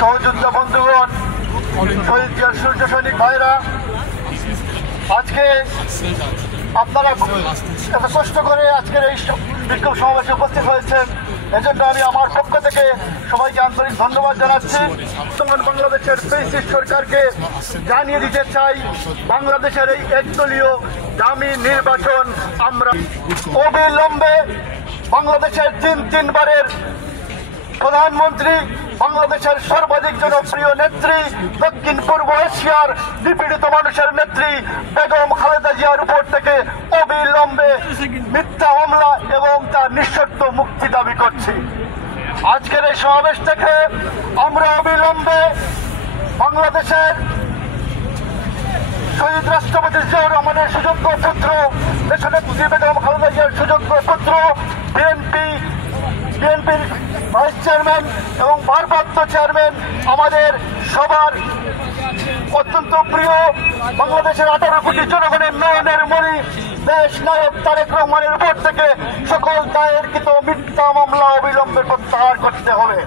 সহযোদ্ধা বন্ধুগণ, শহীদ জিয়ার সূর্য সৈনিক ভাইরা, আজকে আপনারা এত কষ্ট করে আজকের এই বিক্ষোভ সমাবেশে উপস্থিত হয়েছেন, এজন্য আমি আমার পক্ষ থেকে সবাইকে আন্তরিক ধন্যবাদ জানাচ্ছি। বাংলাদেশের ফ্যাসিস্ট সরকারকে জানিয়ে দিতে চাই, বাংলাদেশের এই একদলীয় দামি নির্বাচন আমরা অবিলম্বে বাংলাদেশের তিনবারের প্রধানমন্ত্রী, বাংলাদেশের সর্বাধিক জনপ্রিয় নেত্রী, দক্ষিণ পূর্ব এশিয়ার নিপীড়িত মানুষের নেত্রী বেগম খালেদা জিয়ার উপর থেকে অবিলম্বে মিথ্যা মামলা এবং তার নিঃশর্ত মুক্তি দাবি করছি। আজকের এই সমাবেশ থেকে আমরা অবিলম্বে বাংলাদেশের শহীদ রাষ্ট্রপতি জিয়াউর রহমানের সুযোগ্য পুত্র, দেশনেত্রী বেগম খালেদা জিয়ার সুযোগ্য পুত্র, বিএনপির ভাইস চেয়ারম্যান এবং ভারপ্রাপ্ত চেয়ারম্যান, আমাদের সবার অত্যন্ত প্রিয় বাংলাদেশের 18 কোটি জনগণের নয়নের মণি দেশ নায়ক তারেক রহমানের উপর থেকে সকল দায়েরকৃত মিথ্যা মামলা অবিলম্বে প্রত্যাহার করতে হবে।